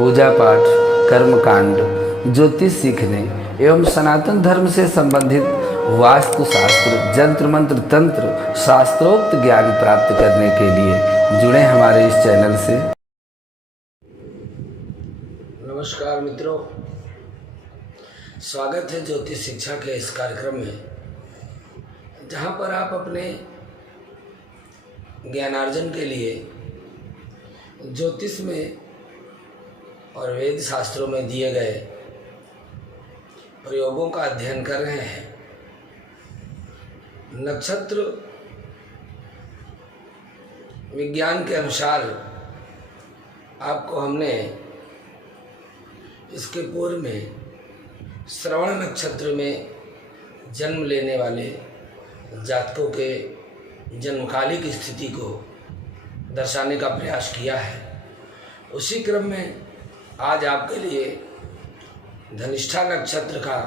पूजा पाठ, कर्मकांड, ज्योतिष सीखने एवं सनातन धर्म से संबंधित वास्तुशास्त्र, जंत्र मंत्र, तंत्र, शास्त्रोक्त ज्ञान प्राप्त करने के लिए जुड़े हमारे इस चैनल से। नमस्कार मित्रों, स्वागत है ज्योतिष शिक्षा के इस कार्यक्रम में, जहाँ पर आप अपने ज्ञानार्जन के लिए ज्योतिष में और वेद शास्त्रों में दिए गए प्रयोगों का अध्ययन कर रहे हैं। नक्षत्र विज्ञान के अनुसार आपको हमने इसके पूर्व में श्रवण नक्षत्र में जन्म लेने वाले जातकों के जन्मकालिक स्थिति को दर्शाने का प्रयास किया है। उसी क्रम में आज आपके लिए धनिष्ठा नक्षत्र का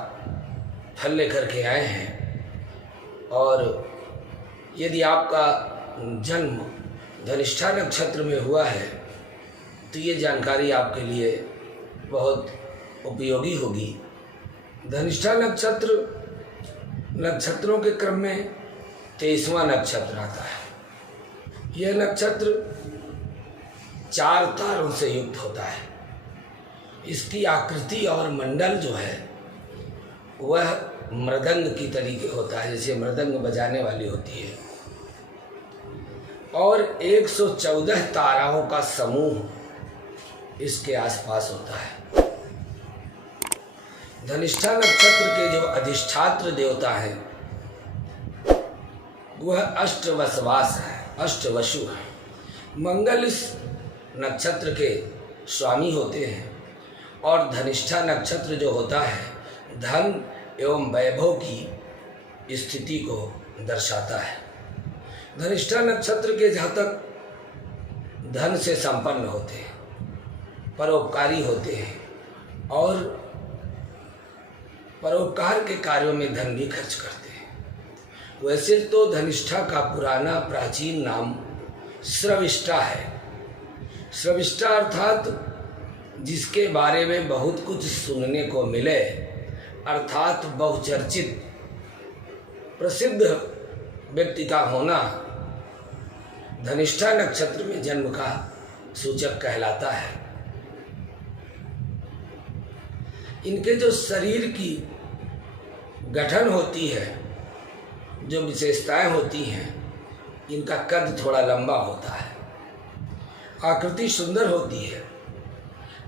फल लेकर के आए हैं। और यदि आपका जन्म धनिष्ठा नक्षत्र में हुआ है तो ये जानकारी आपके लिए बहुत उपयोगी होगी। धनिष्ठा नक्षत्र नक्षत्रों के क्रम में 23वां नक्षत्र आता है। यह नक्षत्र 4 तारों से युक्त होता है। इसकी आकृति और मंडल जो है वह मृदंग की तरीके होता है, जैसे मृदंग बजाने वाली होती है। और 114 ताराओं का समूह इसके आसपास होता है। धनिष्ठा नक्षत्र के जो अधिष्ठात्र देवता हैं वह अष्टवसवास है, अष्टवसु है। मंगल इस नक्षत्र के स्वामी होते हैं। और धनिष्ठा नक्षत्र जो होता है धन एवं वैभव की स्थिति को दर्शाता है। धनिष्ठा नक्षत्र के जातक धन से संपन्न होते हैं, परोपकारी होते हैं और परोपकार के कार्यों में धन भी खर्च करते हैं। वैसे तो धनिष्ठा का पुराना प्राचीन नाम श्रविष्ठा है। श्रविष्ठा अर्थात जिसके बारे में बहुत कुछ सुनने को मिले, अर्थात बहुचर्चित प्रसिद्ध व्यक्ति का होना धनिष्ठा नक्षत्र में जन्म का सूचक कहलाता है। इनके जो शरीर की गठन होती है, जो विशेषताएं होती हैं, इनका कद थोड़ा लंबा होता है, आकृति सुंदर होती है,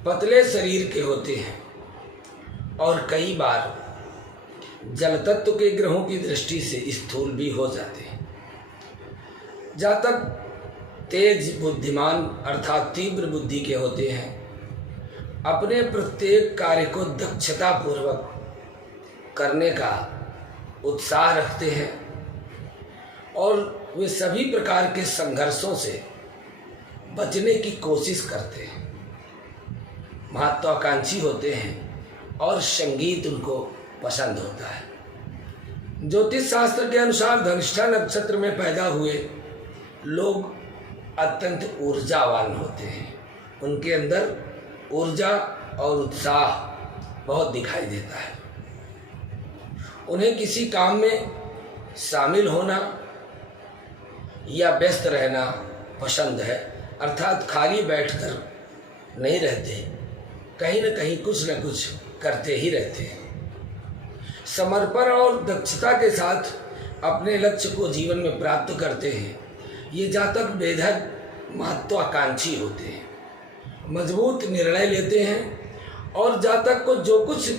पतले शरीर के होते हैं और कई बार जल तत्व के ग्रहों की दृष्टि से स्थूल भी हो जाते हैं। जातक तेज बुद्धिमान अर्थात तीव्र बुद्धि के होते हैं, अपने प्रत्येक कार्य को दक्षतापूर्वक करने का उत्साह रखते हैं और वे सभी प्रकार के संघर्षों से बचने की कोशिश करते हैं। महत्वाकांक्षी होते हैं और संगीत उनको पसंद होता है। ज्योतिष शास्त्र के अनुसार धनिष्ठा नक्षत्र में पैदा हुए लोग अत्यंत ऊर्जावान होते हैं। उनके अंदर ऊर्जा और उत्साह बहुत दिखाई देता है। उन्हें किसी काम में शामिल होना या व्यस्त रहना पसंद है, अर्थात खाली बैठकर नहीं रहते, कहीं न कहीं कुछ न कुछ करते ही रहते हैं। समर्पण और दक्षता के साथ अपने लक्ष्य को जीवन में प्राप्त करते हैं। ये जातक बेधक महत्वाकांक्षी होते हैं, मजबूत निर्णय लेते हैं और जातक को जो कुछ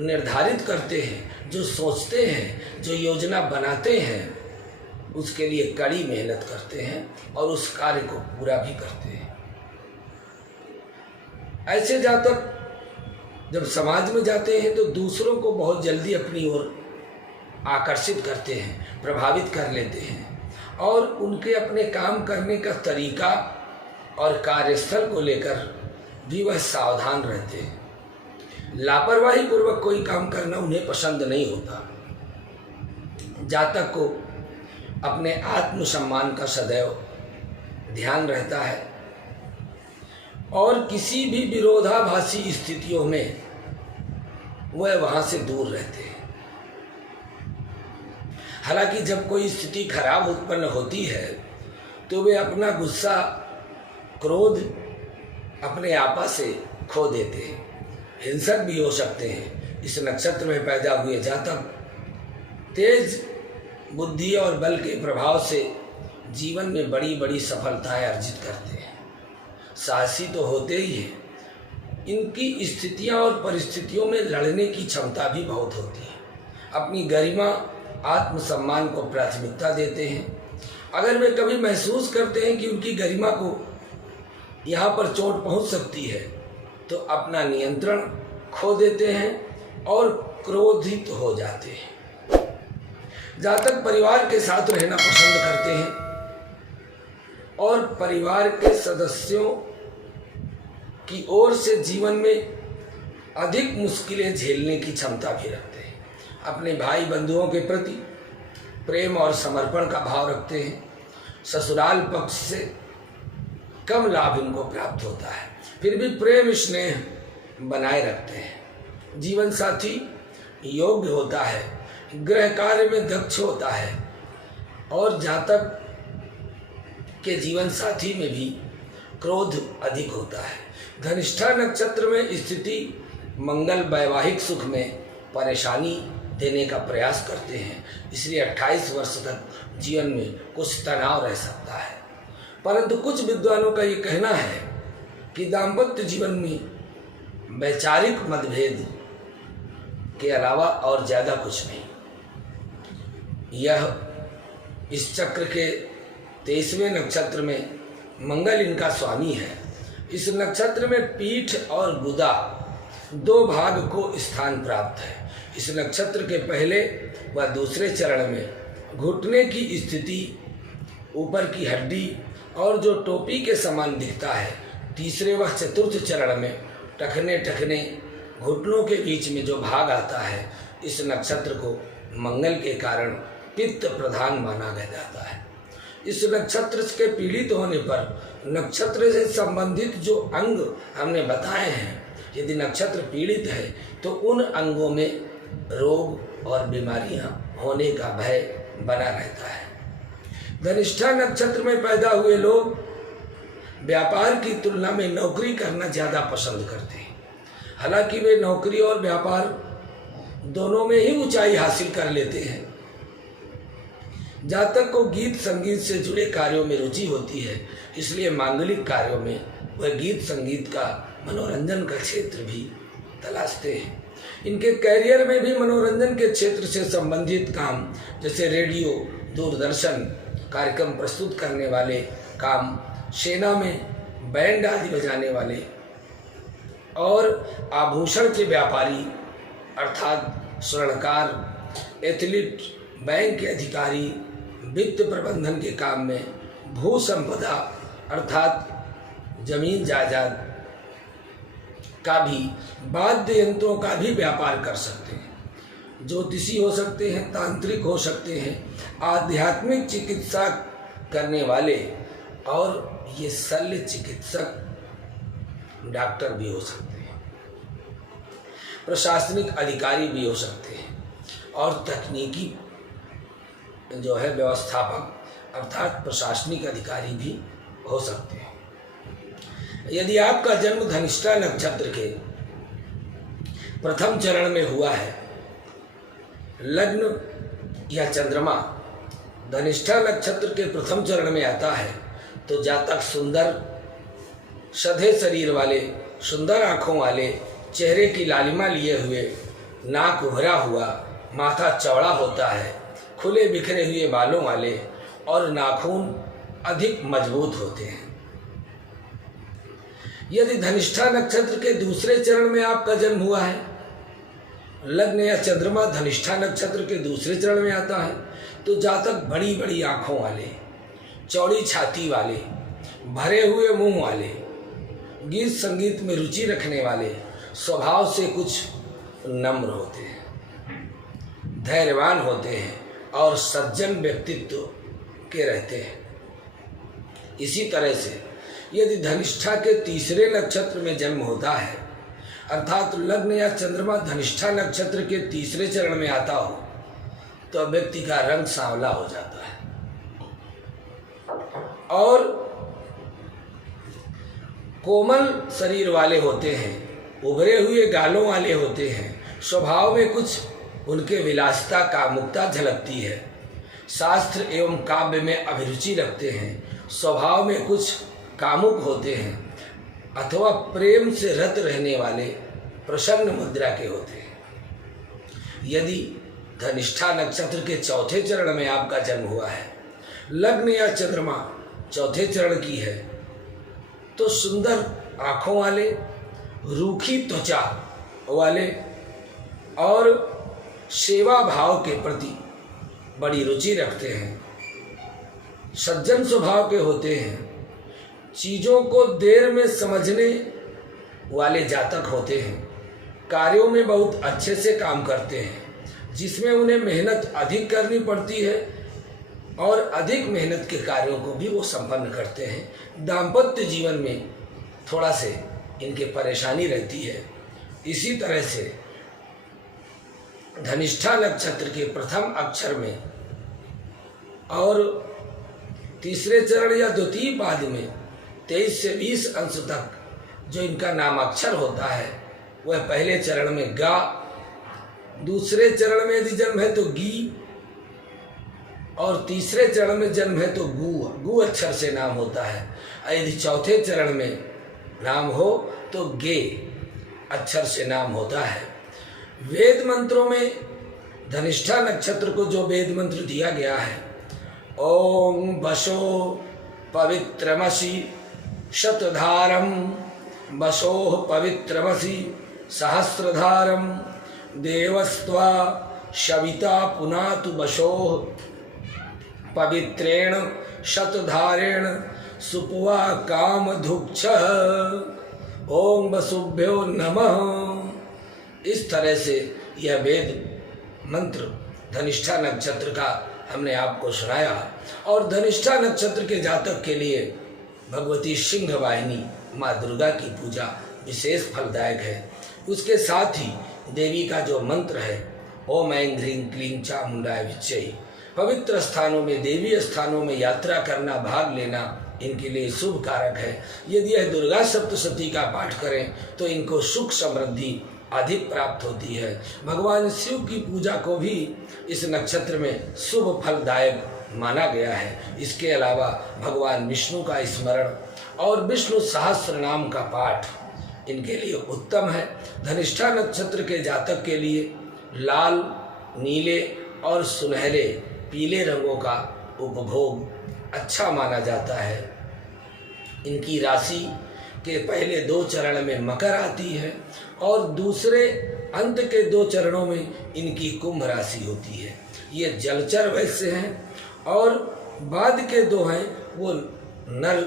निर्धारित करते हैं, जो सोचते हैं, जो योजना बनाते हैं, उसके लिए कड़ी मेहनत करते हैं और उस कार्य को पूरा भी करते हैं। ऐसे जातक जब समाज में जाते हैं तो दूसरों को बहुत जल्दी अपनी ओर आकर्षित करते हैं, प्रभावित कर लेते हैं और उनके अपने काम करने का तरीका और कार्यस्थल को लेकर भी वह सावधान रहते हैं। लापरवाही पूर्वक कोई काम करना उन्हें पसंद नहीं होता। जातक को अपने आत्मसम्मान का सदैव ध्यान रहता है और किसी भी विरोधाभासी स्थितियों में वह वहाँ से दूर रहते हैं। हालांकि जब कोई स्थिति खराब उत्पन्न होती है तो वे अपना गुस्सा, क्रोध अपने आपा से खो देते हैं, हिंसक भी हो सकते हैं। इस नक्षत्र में पैदा हुए जातक तेज बुद्धि और बल के प्रभाव से जीवन में बड़ी बड़ी सफलताएं अर्जित करते हैं। साहसी तो होते ही हैं, इनकी स्थितियां और परिस्थितियों में लड़ने की क्षमता भी बहुत होती है। अपनी गरिमा, आत्मसम्मान को प्राथमिकता देते हैं। अगर वे कभी महसूस करते हैं कि उनकी गरिमा को यहाँ पर चोट पहुँच सकती है तो अपना नियंत्रण खो देते हैं और क्रोधित हो जाते हैं। जातक परिवार के साथ रहना पसंद करते हैं और परिवार के सदस्यों की ओर से जीवन में अधिक मुश्किलें झेलने की क्षमता भी रखते हैं। अपने भाई बंधुओं के प्रति प्रेम और समर्पण का भाव रखते हैं। ससुराल पक्ष से कम लाभ इनको प्राप्त होता है, फिर भी प्रेम स्नेह बनाए रखते हैं। जीवन साथी योग्य होता है, गृह कार्य में दक्ष होता है और जातक के जीवन साथी में भी क्रोध अधिक होता है। धनिष्ठा नक्षत्र में स्थिति मंगल वैवाहिक सुख में परेशानी देने का प्रयास करते हैं, इसलिए 28 वर्ष तक जीवन में कुछ तनाव रह सकता है। परंतु कुछ विद्वानों का ये कहना है कि दाम्पत्य जीवन में वैचारिक मतभेद के अलावा और ज़्यादा कुछ नहीं। यह इस चक्र के 23वें नक्षत्र में मंगल इनका स्वामी है। इस नक्षत्र में पीठ और गुदा 2 भाग को स्थान प्राप्त है। इस नक्षत्र के पहले व दूसरे चरण में घुटने की स्थिति, ऊपर की हड्डी और जो टोपी के समान दिखता है। तीसरे व चतुर्थ चरण में टखने टखने घुटनों के बीच में जो भाग आता है, इस नक्षत्र को मंगल के कारण पित्त प्रधान माना जाता है। इस नक्षत्र के पीड़ित होने पर नक्षत्र से संबंधित जो अंग हमने बताए हैं, यदि नक्षत्र पीड़ित है तो उन अंगों में रोग और बीमारियां होने का भय बना रहता है। धनिष्ठा नक्षत्र में पैदा हुए लोग व्यापार की तुलना में नौकरी करना ज़्यादा पसंद करते हैं। हालांकि वे नौकरी और व्यापार दोनों में ही ऊंचाई हासिल कर लेते हैं। जातक को गीत संगीत से जुड़े कार्यों में रुचि होती है, इसलिए मांगलिक कार्यों में वह गीत संगीत का, मनोरंजन का क्षेत्र भी तलाशते हैं। इनके कैरियर में भी मनोरंजन के क्षेत्र से संबंधित काम, जैसे रेडियो, दूरदर्शन कार्यक्रम प्रस्तुत करने वाले काम, सेना में बैंड आदि बजाने वाले और आभूषण के व्यापारी अर्थात स्वर्णकार, एथलीट, बैंक के अधिकारी, वित्त प्रबंधन के काम में, भू संपदा अर्थात जमीन जायदाद का भी, वाद्य यंत्रों का भी व्यापार कर सकते हैं। ज्योतिषी हो सकते हैं, तांत्रिक हो सकते हैं, आध्यात्मिक चिकित्सा करने वाले और ये शल्य चिकित्सक डॉक्टर भी हो सकते हैं, प्रशासनिक अधिकारी भी हो सकते हैं और तकनीकी जो है व्यवस्थापक अर्थात प्रशासनिक अधिकारी भी हो सकते हैं। यदि आपका जन्म धनिष्ठा नक्षत्र के प्रथम चरण में हुआ है, लग्न या चंद्रमा धनिष्ठा नक्षत्र के प्रथम चरण में आता है, तो जातक सुंदर सधे शरीर वाले, सुंदर आँखों वाले, चेहरे की लालिमा लिए हुए, नाक उभरा हुआ, माथा चौड़ा होता है, खुले बिखरे हुए बालों वाले और नाखून अधिक मजबूत होते हैं। यदि धनिष्ठा नक्षत्र के दूसरे चरण में आपका जन्म हुआ है, लग्न या चंद्रमा धनिष्ठा नक्षत्र के दूसरे चरण में आता है, तो जातक बड़ी बड़ी आँखों वाले, चौड़ी छाती वाले, भरे हुए मुंह वाले, गीत संगीत में रुचि रखने वाले, स्वभाव से कुछ नम्र होते हैं, धैर्यवान होते हैं और सज्जन व्यक्तित्व के रहते हैं। इसी तरह से यदि धनिष्ठा के तीसरे नक्षत्र में जन्म होता है, अर्थात लग्न या चंद्रमा धनिष्ठा नक्षत्र के तीसरे चरण में आता हो, तो व्यक्ति का रंग सांवला हो जाता है और कोमल शरीर वाले होते हैं, उभरे हुए गालों वाले होते हैं। स्वभाव में कुछ उनके विलासिता कामुकता झलकती है। शास्त्र एवं काव्य में अभिरुचि रखते हैं। स्वभाव में कुछ कामुक होते हैं अथवा प्रेम से रत रहने वाले प्रसन्न मुद्रा के होते हैं। यदि धनिष्ठा नक्षत्र के चौथे चरण में आपका जन्म हुआ है, लग्न या चंद्रमा चौथे चरण की है, तो सुंदर आँखों वाले, रूखी त्वचा वाले और सेवा भाव के प्रति बड़ी रुचि रखते हैं, सज्जन स्वभाव के होते हैं, चीज़ों को देर में समझने वाले जातक होते हैं, कार्यों में बहुत अच्छे से काम करते हैं, जिसमें उन्हें मेहनत अधिक करनी पड़ती है और अधिक मेहनत के कार्यों को भी वो संपन्न करते हैं। दाम्पत्य जीवन में थोड़ा से इनके परेशानी रहती है। इसी तरह से धनिष्ठा नक्षत्र के प्रथम अक्षर में और तीसरे चरण या द्वितीय पाद में 23 से 20 अंश तक जो इनका नामाक्षर होता है, वह पहले चरण में गा, दूसरे चरण में यदि जन्म है तो गी और तीसरे चरण में जन्म है तो गु अक्षर से नाम होता है। और यदि चौथे चरण में नाम हो तो गे अक्षर से नाम होता है। वेद मंत्रों में धनिष्ठा नक्षत्र को जो वेद मंत्र दिया गया है, ओम वशो पवित्रमसि शतधारम वशोः पवित्रमसि सहस्रधारम देवस्त्वा शविता पुनातु वशोः पवित्रेण शतधारेण सुपवा कामधुक्षः ओम वसुभ्यो नमः। इस तरह से यह वेद मंत्र धनिष्ठा नक्षत्र का हमने आपको सुनाया। और धनिष्ठा नक्षत्र के जातक के लिए भगवती सिंह वाहिनी माँ दुर्गा की पूजा विशेष फलदायक है। उसके साथ ही देवी का जो मंत्र है, ओम ऐं ह्रीं क्लीं चामुंडाय विच्चै, पवित्र स्थानों में, देवी स्थानों में यात्रा करना, भाग लेना इनके लिए शुभ कारक है। यदि यह दुर्गा सप्तशती का पाठ करें तो इनको सुख समृद्धि अधिक प्राप्त होती है। भगवान शिव की पूजा को भी इस नक्षत्र में शुभ फलदायक माना गया है। इसके अलावा भगवान विष्णु का स्मरण और विष्णु सहस्त्र नाम का पाठ इनके लिए उत्तम है। धनिष्ठा नक्षत्र के जातक के लिए लाल, नीले और सुनहरे पीले रंगों का उपभोग अच्छा माना जाता है। इनकी राशि के पहले 2 चरण में मकर आती है और दूसरे अंत के 2 चरणों में इनकी कुंभ राशि होती है। ये जलचर वैश्य हैं और बाद के 2 हैं वो नर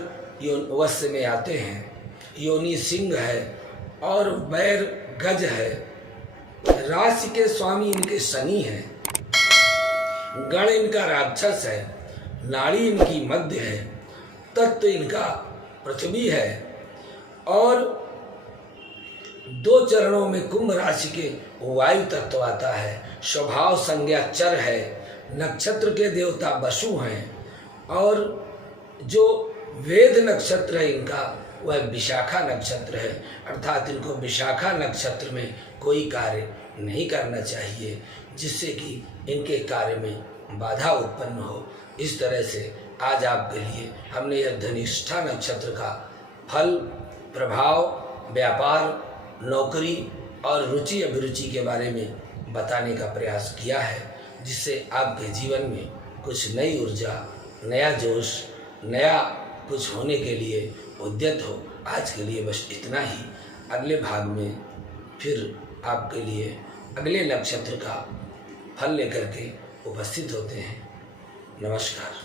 वश्य में आते हैं। योनि सिंह है और बैर गज है। राशि के स्वामी इनके शनि हैं। गण इनका राक्षस है। नाड़ी इनकी मध्य है। तत्व इनका पृथ्वी है और 2 चरणों में कुंभ राशि के वायु तत्व आता है। स्वभाव संज्ञा चर है। नक्षत्र के देवता वसु हैं और जो वेद नक्षत्र है इनका वह विशाखा नक्षत्र है। अर्थात इनको विशाखा नक्षत्र में कोई कार्य नहीं करना चाहिए जिससे कि इनके कार्य में बाधा उत्पन्न हो। इस तरह से आज आपके लिए हमने यह धनिष्ठा नक्षत्र का फल, प्रभाव, व्यापार, नौकरी और रुचि अभिरुचि के बारे में बताने का प्रयास किया है, जिससे आपके जीवन में कुछ नई ऊर्जा, नया जोश, नया कुछ होने के लिए उद्यत हो। आज के लिए बस इतना ही। अगले भाग में फिर आपके लिए अगले नक्षत्र का फल लेकर के उपस्थित होते हैं। नमस्कार।